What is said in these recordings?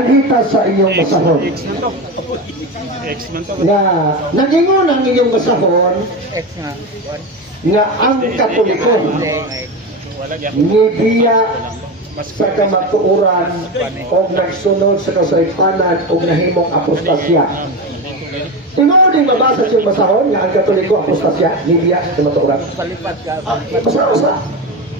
Alhita sa inyong basahon. Na nagingon ang inyong basahon nga ang Katoliko nibiya sa kamatuoran o nagsunod sa kasaypanan o nahimong apostasya. Tinuod din mabasa sa basahon nga ang Katoliko apostasya nibiya sa kamatuoran.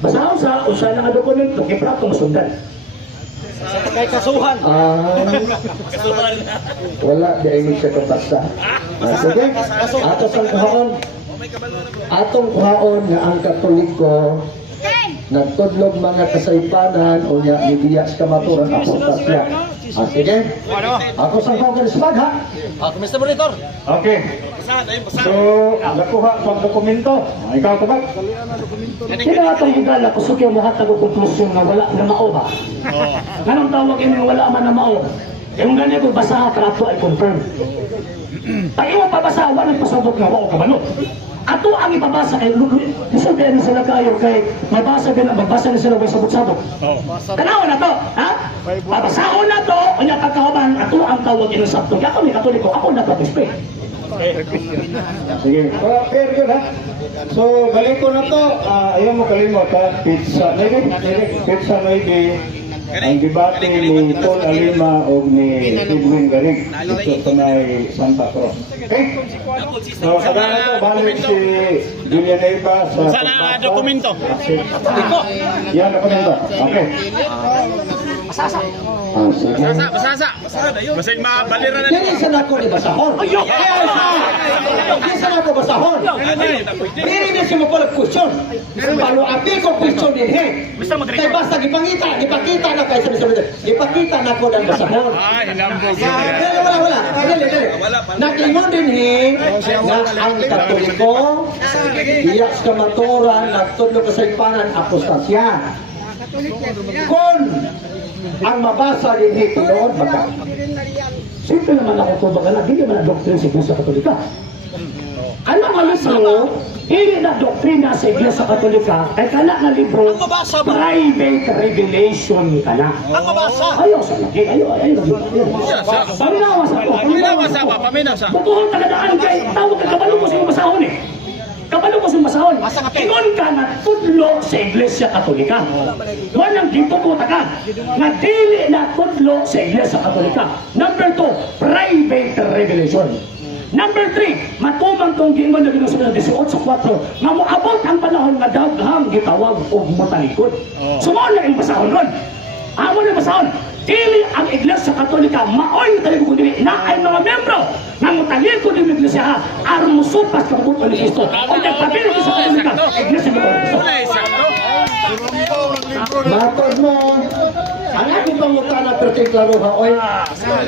Basahon sa usa nga dokumento kiprato masundan. Kay kasuhan. Kasuhan. Wala dahil siya kabasa. Sige, ato sang kuhaon. Atong kuhaon nga ang Katoliko nagtudlog mga kasaypanan o nga nibiya sa kamatuoran apostasya. Sige. Ako sang kuhaon sa ha. Ako Mr. Monitor. Okay. So, nakuha pang dokumento. Ikaw ka ba? Sino nga itong higala ko sukyo mo hatag o konklusyon na wala na mao ba? Ganong tawag yun wala man na mao. Yung ganyan ko basa ka ato ay confirm. Pag imo pabasa, wala pasabot nga wao kabalo. Ato ang ipabasa kay Isuday na sila kayo kay mabasa na sila may sabot-sabot. Tanaw na to, ha? Babasahon na to, kanya kakawaban, ato ang tawag yun sa ato. Ako ni Katoliko, ako na patispe. Sige. Fair yun ha. So, balik ko na to. Ayaw mo kalimot ha. Pizza. Pizza maybe. Ang debate ni Paul Alima o ni Edwin Garig dito sa may Santa Cruz. Okay? So, sa gana to, balik si Villanueva sa Sana dokumento. Yan, dokumento. Okay. Masasa. Sige. Basasa. Basig mabalira na. Dili sa nako ni basahon. Dili sa nako basahon. Dili na siya mapalag question. Palo api ko question din he. Kaya basta ipakita na kayo sa ipakita na ko ng basahon. Wala. Dili. Nag-ingon din he na ang Katoliko iyak sa kamatuoran nagtudlo kasaypanan apostasya. Kung ang mabasa din hito noon, baka simple naman ako ito, baka hindi naman ang doktrin sa Iglesia Katolika. Alam mo mismo, hindi na doktrina sa Iglesia Katolika, ay kala nga libro, private revelation ka na. Ang mabasa. Ayaw sa laki, ayaw. Paminawas ako. Paminawas sa. Butuhon tagadaan kay, tawag ka kabalo mo sa iyong masahon eh. Kabalo ko sa masahon. Ingon ka na tudlo sa Iglesia Katolika. Walang gipuputa ka. Nga dili na tudlo sa Iglesia Katolika. Number 2, private revelation. Number 3, matumang tong gingon na ginusunod 18:4 nga moabot ang panahon nga daghang gitawag og matalikod. Sumo na ang basahon ron. Amo na basahon. Dili ang Iglesia Katolika maoy talikod dili na ay mga membro nang mutalikod ng Iglesia aron musupas sa kabuton ni Kristo. O nagpabilin sa Katolika, Iglesia ni Kristo. Matod mo, ang aking pangutana pero klaro ha, oy,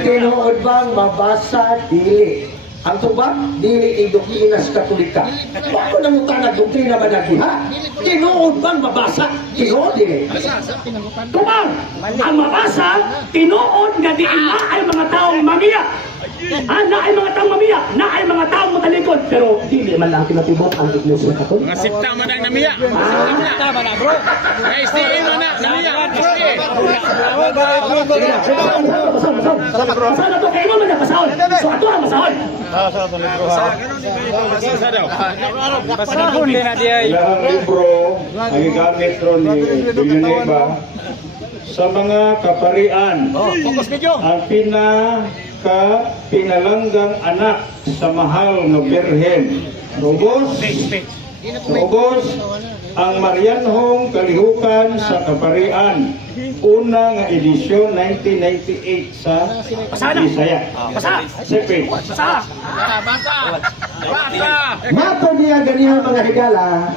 tinuod bang mabasa dili? Ang tubag, dili ang doktrina sa Katolika. Bako nang utana, doktrina ba nagiha? Tinuod bang mabasa? Tinuod dili. Tubag, ang mabasa, tinuod nga di na ay mga taong mamiya. Na ay mga taong mamiya, na ay mga taong matalikod. Pero dili man lang kinatibok ang Iglesia Katolika. Mga sipta man ang namiya. Sipta man na bro. Mga STE man na namiya. Sana to kayo man na pasahon. So ato ang masahon. Pasahon din na di ay. Ilang libro ang gigamit ron ni Villanueva sa mga kaparian. Focus video. Ang pinalanggang anak sa mahal na Birhen. Rubos ang Marianhong Kalihukan sa Kaparian. Una nga edisyon 1998 sa Bisaya. Sipin. Mato niya ganyan mga higala,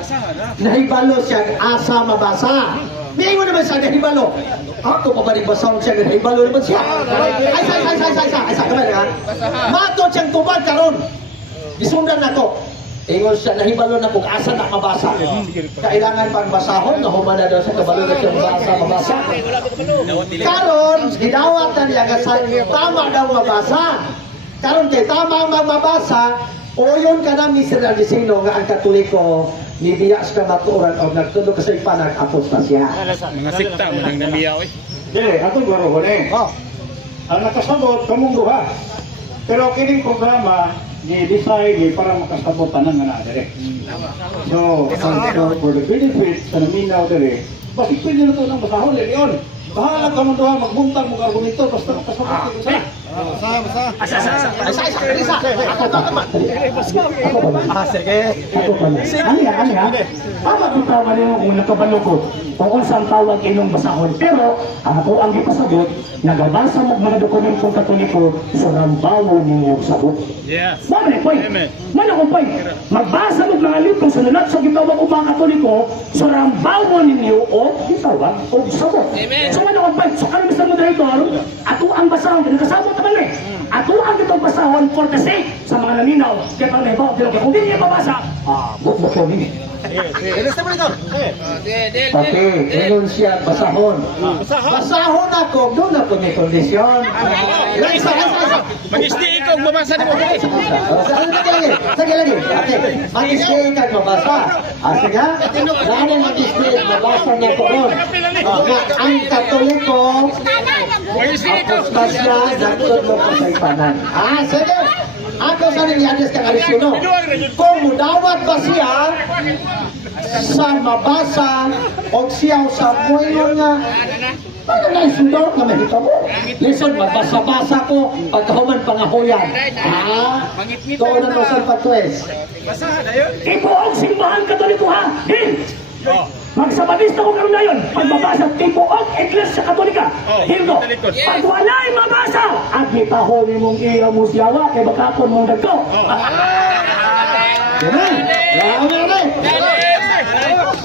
nahibalo siya asa mabasa. Hindi mo naman siya nahibalo. Ako pa ba nagbasaw siya nahibalo naman siya? Ay, kamay ha? Mato siyang tubad karon. Isundan ako. Ingon siya, nahibalo na kung asa na mabasa. Kailangan pang basahon, nahumana daw sa kabalo na siyang mabasa. Karon, gidawat na niya kasi tama daw mabasa. Karon kay tama ang mabasa, uyon ka na Mr. Alisino nga ang Katoliko nibiya sa kamatuoran o nagtulog sa ipanag apostasya. Mga sikta man ang namiya oy. Dili, atong garo ko ni. ang nakasabot kamong duha. Pero kining programa ni-design para makasabot tanan nga naa dire. So, for the benefit sa naminaw dire, bakit pwede na ito ng basahon, Leon? Bahala ka mo doon, magbuntag mo argumento, basta makasabot ko sana. Ako pala. Ano ya? Tama bitaw man yung kung nakabalo ko. Kung unsang tawag inyong basahon. Pero ako ang ipasagot, nagabasa mo mga dokumentong Katoliko sa rambawo ninyo sagot. Yes. Mami, point. Mana ko point. Magbasa mo mga libro sa nulat sa gitawag o mga Katoliko sa rambawo ninyo o gitawag o sagot. So mana ko point. So kami Mr. Moderator, ato ang basahon. Nakasabot naman eh. Ato ang itong basahon for the sake sa mga naninaw. Kaya pang naibaw, kung hindi niya mabasa, bukbuk ko nini. Okay, ganun siya basahon. Basahon ako, doon ako may kondisyon. Isa. Mag-stay ikaw, mabasa ni mo. Sige lagi. Okay, mag-stay ka mabasa. Sige, dahil mag-stay, mabasa niya ko ron. Ang Katoliko, apostasya, nagtudlo ko sa ipanan. Sige. Ako sa nilianis kang Arisino. Kung mudawat ba siya sa mabasa o siya sa buhay nga ano na isundor na mahita mo. Listen, magbasa-basa ko pagkahuman pangahuyan. Doon na to sa patwes. Ito ang simbahan Katoliko ha. Din! Magsabadista ko karon dayon pagbabasa tipo og Iglesia Katolika. Hildo. Pag walay mabasa at mitahon imong iya mo siyawa kay bakakon mong dagko.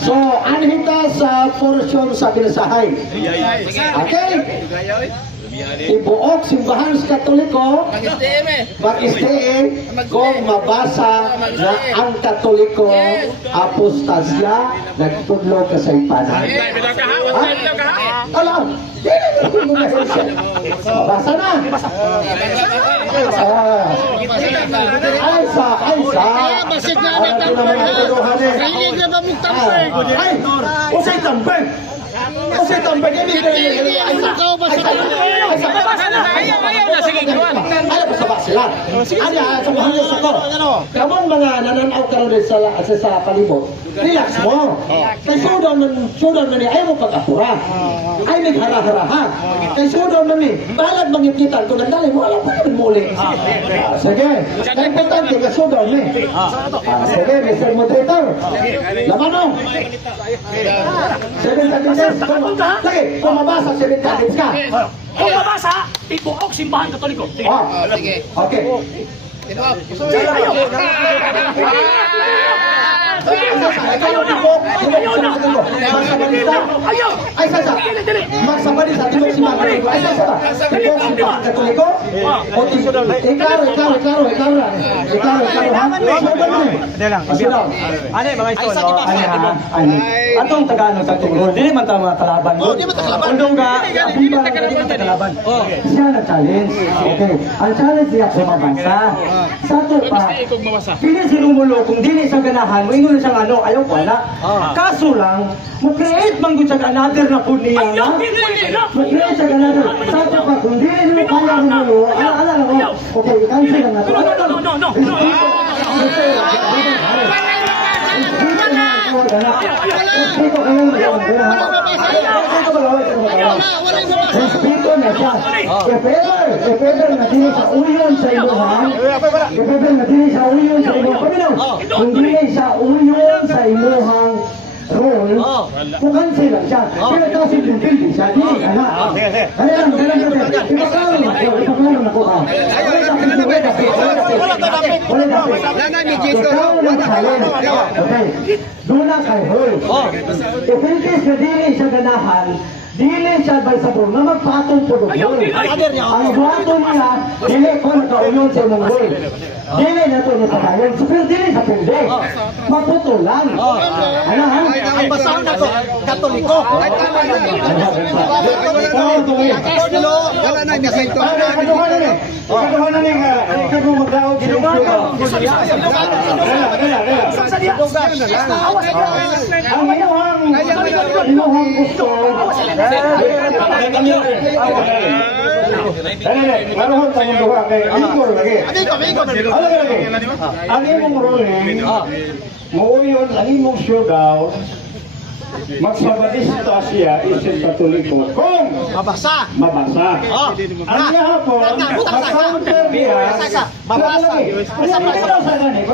So, anhita sa portion sa Bilasahay. Okay? Ibuok simbahan sa Katoliko, mag-stay kung mabasa na ang Katoliko, apostasya, nagtudlo ka sa ipanan. Alam, mabasa na. Aysa. Ay, usay tambay. Usay tambay. Ayaw na, sige, Juan. Ayaw pa sa sila. Ayaw, sa mahangos ako. Kamon mga nananaw karon sa palibot. Relax mo. Kay sudan man ni ayaw mo pag-apura. Ay naghara-haraha. Kay sudan man ni balad mangipitan kung nandali mo alam pa rin muli. Sige. Kaya importante ka sudan ni. Sige, Mr. Moderator. Laman mo. 7 seconds. Sige, kung mabasa 7 seconds ka. Kung mabasa, ibuok simbahan Katoliko. Sige. Okay. Ay, sasa. Magsabali sa tibok si Mga Katoliko. Ay, sasa. Tibok si Mga Katoliko. O ikaw ha? Ano mga ito, no? Atong Tagalog sa tungkol, di man tayo mga kalaban. Di man kalaban. Kung ka, di man kalaban. Siya na-challenge. Okay. Ang challenge niya kumabansa. Sa ito pa, pili si Romulo, kung di sa ganahan, mo ingon siyang ano, ayaw ko na. Kaso lang, mo-create man gud sa another na po niya. Mo-create sa another. Sa ito pa, kung di mo kaya Romulo, ala ko, okay, cancel lang natin. No. Respeto na siya. If ever nadili sa uyon sa imuhang, kung dili sa uyon sa imuhang role, kung cancel lang siya. Pero kasi hindi siya, di ka na. Kaya lang, ipakaroon ako ka. Okay, doon na kay Hoy. If in case na dili siya ganahan, dili siya by sa bro, na magpatong po doon. Ang buhaton niya, dili ko nakauyon sa imong Hoy. Dili na ito napakayon. Pero dili sa pindi. Maputulan. Ano ha? Ang basahon na to, Katoliko. Wala na, hindi sa ito. Kaduhanan ni ikaw magdaog. Ang inuhang gusto. Dali, laruhon sa mundo ka kay Amigor lagi. Ano lagi? Ang imong ruling, mauyon ang imong showdown, magsabadista siya isip katoliko kung mabasa. Ang niya hapon, mag-counter niya,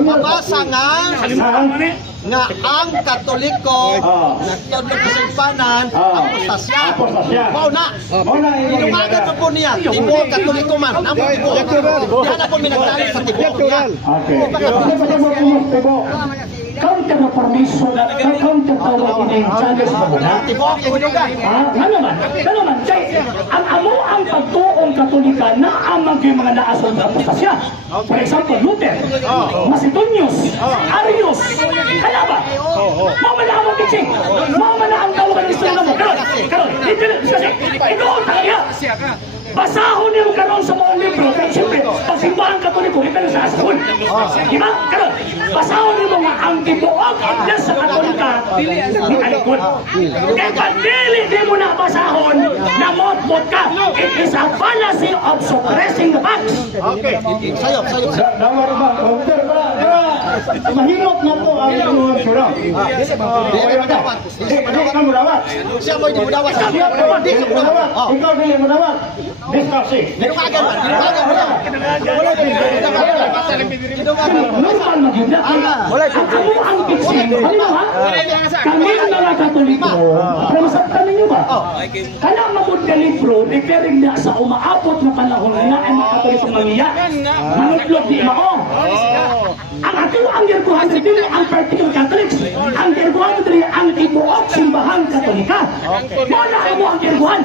Mabasa nga ang Katoliko nagtudlo sa simbahan apostasya. Mauna. Inumagan pa po niya. Tibo Katoliko man. Amo tibo. Yan na po minagdali sa tibo. Okay. Kasi mo tibo. Counter na permiso na counter tawag ini challenge mo na. Tibo ang inugan. Ano naman, kay ang amo ang pagtuong Katolika na amang yung mga naasong na apostasya. For example, Luther, Macedonius, Arius, Kalaba. Mama na ang teaching. Mama na ang tawagan ng Islam mo. Karon, kasi ikaw talaga. Basahon yung karon sa mga libro. Kaya siyempre, pagsimbahan Katoliko, ito na sa asahon. Diba? Karon, basahon yung mga ang tibuok iglesia sa Katolika ni Alikod. Kaya pag di mo na basahon, namot-mot ka. It is a fallacy of suppressing the facts. Okay. Sayop. Dawar ba? Mahirap na to ang inyong surang. Hindi ka mo dawat. Siya mo hindi mo dawas. Ikaw dili mo dawat. Discussing. Inumagan man. Normal maganda. Ang amo ang teaching. Ano ha? Kami ang mga Katoliko. Pero masaktan ninyo ba? Kana magod ka libro, referring na sa umaabot na panahon na ay mga Katoliko mangiya. Manutlog di mao. Ang ato ang girkuhan dili ang particular Catholics. Ang girkuhan dili ang tibuok simbahan Katolika. Wala mo ang girkuhan.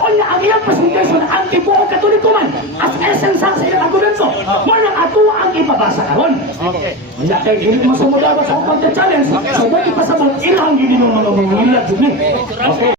Wala ang iyang presentation ang tibuok Katoliko man. As essence sa ilang argumento. Wala ato ang ipabasa karon. Kaya kay hindi mo sumudawa sa pagka-challenge. So, pwede pasabot ilang hindi mo mga mga ilag yun eh. Okay.